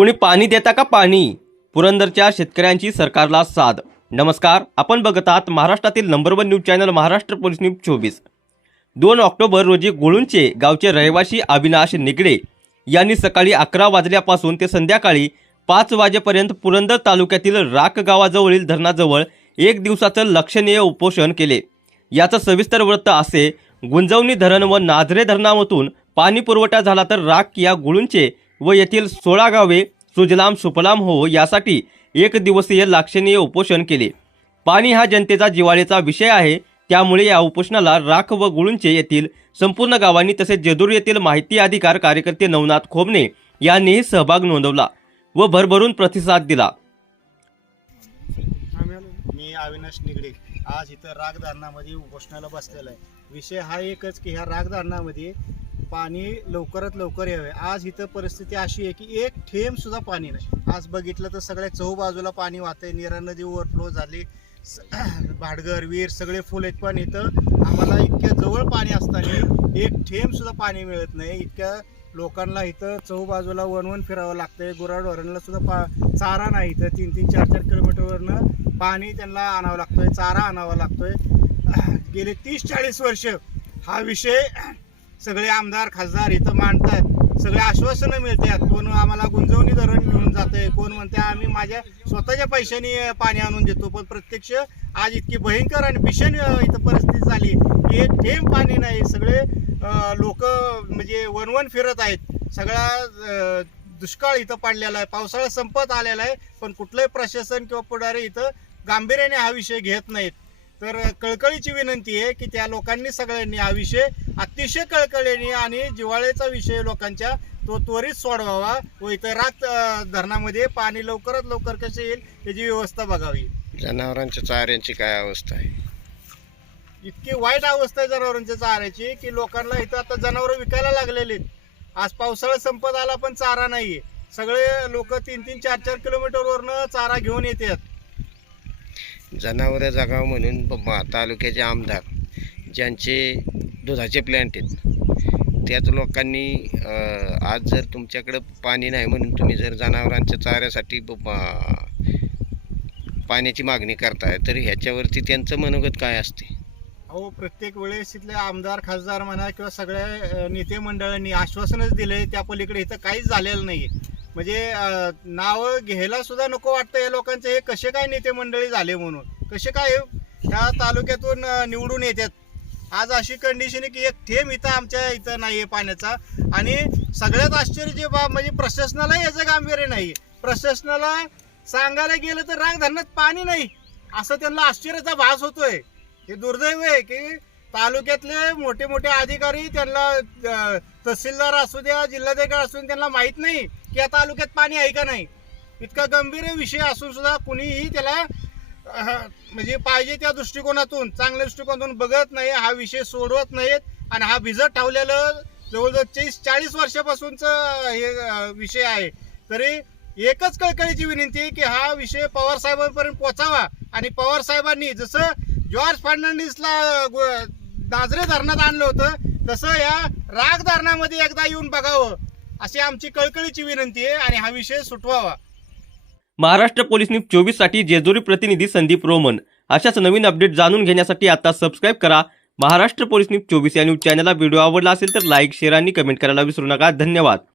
कोणी पाणी देता का पाणी? पुरंदरच्या शेतकऱ्यांची सरकारला साथ नमस्कार आपण बघत आहात महाराष्ट्रातील number one news channel Maharashtra police news चोवीस. दोन ऑक्टोबर रोजी गुळूंचे गावचे रहिवासी अविनाश निगडे यांनी सकाळी अकरा वाजल्यापासून ते संध्याकाळी पाच वाजेपर्यंत पुरंदर तालुक्यातील राख गावाजवळील धरणाजवळ एक दिवसाचं लक्षणीय उपोषण केले. याचं सविस्तर वृत्त असे गुंजवणी धरण व नाझरे धरणामधून पाणी पुरवठा झाला तर राख या गुळूंचे व येथील सोळा गावे सुजलाम सुफलाम हो यासाठी एक दिवसीय लाक्षणीय उपोषण केले. पाणी हा जनतेचा जिवाळीचा विषय आहे. त्यामुळे या उपोषणाला राख व गुळूंचे येथील संपूर्ण गावांनी तसेच जेजूर येथील माहिती अधिकार कार्यकर्ते नवनाथ खोबणे यांनीही सहभाग नोंदवला व भरभरून प्रतिसाद दिला. मी अविनाश निगडे. आज इथं राग धरणामध्ये उपोषणाला बसलेला आहे. विषय हा एकच की ह्या रागधारणामध्ये पाणी लवकरात लवकर यावे. आज इथं परिस्थिती अशी आहे की एक थेंब सुद्धा पाणी नाही. आज बघितलं तर सगळ्या चहूबाजूला पाणी वाहतंय. नीरा नदी ओव्हरफ्लो झाली. भाडगर वीर सगळे फुल आहेत. पण इथं आम्हाला इतक्या जवळ पाणी असताना एक थेंब सुद्धा पाणी मिळत नाही. इतक्या लोकांना इथं चहूबाजूला वन फिरावं लागतंय. गुराढोरांना सुद्धा पा चारा नाही इथं. तीन तीन चार चार किलोमीटरवरनं पाणी त्यांना आणावं लागतोय. चारा आणावा लागतोय. गेले तीस चाळीस वर्ष हा विषय सगळे आमदार खासदार इथं मांडतात सगळे आश्वासनं मिळतात कोण आम्हाला गुंजवणी धरण घेऊन जाते कोण म्हणते आम्ही माझ्या स्वतःच्या पैशाने पाणी आणून देतो. पण प्रत्यक्ष आज इतकी भयंकर आणि भीषण इथं परिस्थिती झाली की एक थेंब पाणी नाही. सगळे लोक म्हणजे वनवन फिरत आहेत. सगळा दुष्काळ इथं पडलेला आहे. पावसाळा संपत आलेला आहे पण कुठलंही प्रशासन किंवा पुढारी इथं गांभीर्याने हा विषय घेत नाहीत. तर कळकळीची विनंती आहे की त्या लोकांनी सगळ्यांनी हा विषय अतिशय कळकळीने आणि जिव्हाळ्याचा विषय लोकांच्या तो त्वरित सोडवावा व इथं रात धरणामध्ये पाणी लवकरात लवकर कसं येईल याची व्यवस्था बघावी. जनावरांच्या चाऱ्यांची काय अवस्था आहे? इतकी वाईट अवस्था आहे जनावरांच्या चाऱ्याची की लोकांना इथं आता जनावरं विकायला लागलेली आज पावसाळा संपत आला पण चारा नाहीये. सगळे लोक तीन तीन चार चार किलोमीटरवरनं चारा घेऊन येतात. जनावरं जगावं म्हणून तालुक्याचे आमदार ज्यांचे दुधाचे प्लॅन्ट आहेत. त्याच लोकांनी आज जर तुमच्याकडं पाणी नाही म्हणून तुम्ही जर जनावरांच्या चाऱ्यासाठी पाण्याची मागणी करताय तर ह्याच्यावरती त्यांचं मनोगत काय असते? अहो प्रत्येक वेळेस इथले आमदार खासदार म्हणा किंवा सगळ्या नेते मंडळांनी आश्वासनच दिले त्या पलीकडे इथं काहीच झालेलं नाही म्हणजे नावं घ्यायला सुद्धा नको वाटतं या लोकांचे. हे कसे काय नेते मंडळी झाले म्हणून? कसे काय ह्या तालुक्यातून निवडून येतात? आज अशी कंडिशन आहे की एक थेंब इथं आमच्या इथं नाही आहे पाण्याचा. आणि सगळ्यात आश्चर्याची बाब म्हणजे प्रशासनाला याचं गांभीर्य नाही. प्रशासनाला सांगायला गेलं तर राग धरणात पाणी नाही. असं त्यांना आश्चर्याचा भास होतोय. हे दुर्दैव आहे की तालुक्यातले मोठे मोठे अधिकारी त्यांना तहसीलदार असू द्या जिल्हाधिकारी असू त्यांना माहीत नाही की या तालुक्यात पाणी आहे का नाही. इतका गंभीर विषय असून सुद्धा कुणीही त्याला म्हणजे पाहिजे त्या दृष्टिकोनातून चांगल्या दृष्टिकोनातून बघत नाही हा विषय सोडवत नाहीत. आणि हा भिजत ठेवलेलं जवळजवळ चाळीस चाळीस वर्षापासूनचं हे विषय आहे. तरी एकच कळकळीची विनंती की हा विषय पवार साहेबांपर्यंत पोचावा. आणि पवार साहेबांनी जसं जॉर्ज फर्नांडिसला दाजरे धरणात आणलं होतं तसं या राग धरणामध्ये एकदा येऊन बघावं. अशी आमची कळकळीची विनंती आहे आणि हा विषय सुटवावा. महाराष्ट्र पोलीस न्यूज चोवीससाठी जेजुरी प्रतिनिधी संदीप रोमन. अशाच नवीन अपडेट जाणून घेण्यासाठी आता सबस्क्राईब करा. महाराष्ट्र पोलीस न्यूज चोवीस या न्यूज चॅनलला व्हिडिओ आवडला असेल तर लाईक शेअर आणि कमेंट करायला विसरू नका. धन्यवाद.